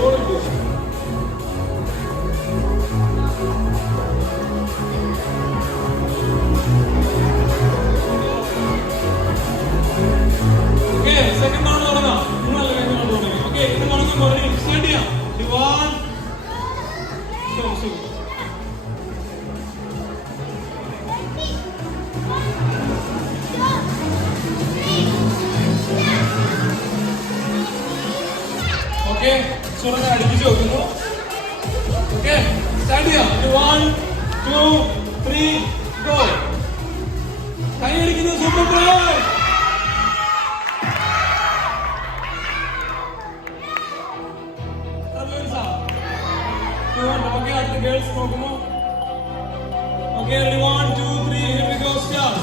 Ball കിട്ടും. Okay, second round തുടങ്ങാം. നിങ്ങളല്ല കഴിഞ്ഞ റൗണ്ട് തുടങ്ങി. ഓക്കെ, ഇത് തുടങ്ങുമ്പോൾ സ്റ്റാർട്ട് ചെയ്യാം. ഓക്കെ, സുരനെ അടുപ്പിച്ച് വെക്കുന്നു. ഓക്കെ, സ്റ്റാർട്ട് ചെയ്യാം. 1 2 3 ഗോ. കൈ അടിക്കുന്നു. Super play. ഓക്കെ, അടുത്ത ഗേൾസ് നോക്കുന്നു. Okay, 1 2 3 here we go, start.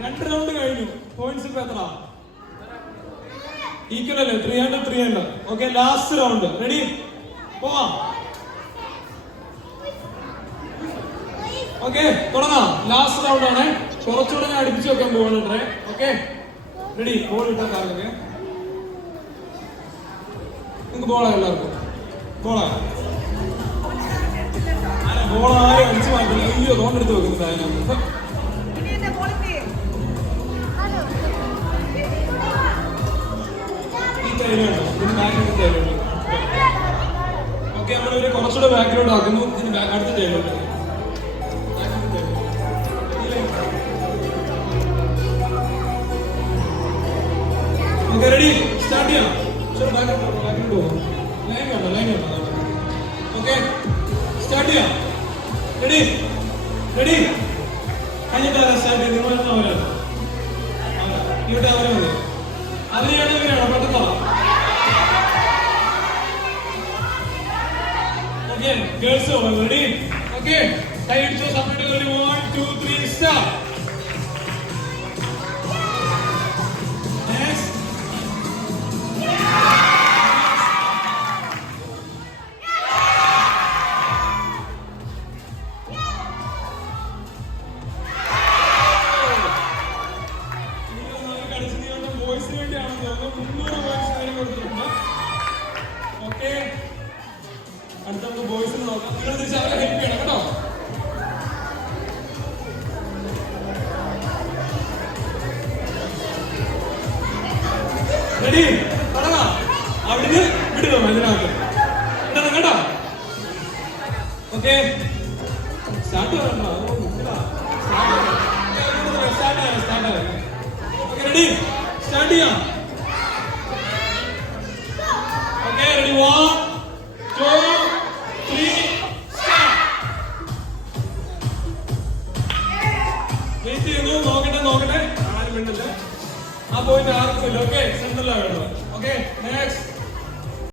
1 2 round കഴിഞ്ഞു. പോയിന്റ്സ് ഇപ്പൊ എത്ര? ഈക്വൽ അല്ലേ? 300. Okay, last round. റെഡി? പോവാം. ഓക്കെ, തുടങ്ങാം. ലാസ്റ്റ് റൗണ്ട് ആണ്. കുറച്ചുകൂടെ ഞാൻ അടുപ്പിച്ച് വെക്കാൻ പോവാണ്. Okay, ready? ബോൾ ഇട്ടാൽ കാലൊക്കെ നിങ്ങൾക്ക് ബോളാ? എല്ലാവർക്കും ബോളാ? ബോൾ ആരും അടിച്ചു മാറ്റില്ല. അയ്യോ, റൗണ്ട് എടുത്ത് വെക്കുന്നത്. ഓക്കെ, നമ്മളിവരെ കുറച്ചുകൂടെ ബാക്കിലോട്ട് ആക്കുന്നു. അടുത്ത ടൈലോട്ട്. Okay, ready? സ്റ്റാർട്ട് ചെയ്യാം. ബാക്കിലോട്ട് പോകും. ലൈൻ വേണ്ട. ഓക്കെ, സ്റ്റാർട്ട് ചെയ്യാം. റെഡി? കഴിഞ്ഞിട്ടാ സ്റ്റാർട്ട് ചെയ്ത് നിങ്ങൾ അവരാണ് ഇവിടെ അവരെ മതി. അതിനെയാണ് ഇവരാണോ? പെട്ടെന്നോ? Okay, girls ready? ഓക്കെ, കൈ അടിച്ചോ. സബ്മിറ്റ്. റെഡി? 1 2 3 സ്റ്റാർട്ട്. നെക്സ്റ്റ്. ബോയ്സിന് വേണ്ടിയാണെന്ന് തോന്നുന്നു. 300 ബോയ്സ് കൊടുത്തിട്ടുണ്ട്. ഓക്കെ, അടുത്ത നമുക്ക് ബോയ്സിന് നോക്കാം. നിങ്ങൾ തിരിച്ച് അവരെ ഹെൽപ്പ് ചെയ്യണം കേട്ടോ. റെഡി? തുടങ്ങാം. അവിടുന്ന് വിടുക ഇതിനകത്ത് ഇടണം കേട്ടോ. ഓക്കെ, സ്റ്റാർട്ട് ചെയ്യണം. Okay, ready? സ്റ്റാർട്ട് ചെയ്യാം. Okay, ready? 1 2 3 സ്റ്റാർട്ട്. വെയിറ്റ് ചെയ്യുന്നു. നോക്കട്ടെ. ആരും വേണ്ടല്ലേ? ആ പോയിന്റ് ആർക്കും ഇല്ല. ഓക്കെ, സെന്ററിലാണ് വേണ്ടത്. Okay, next.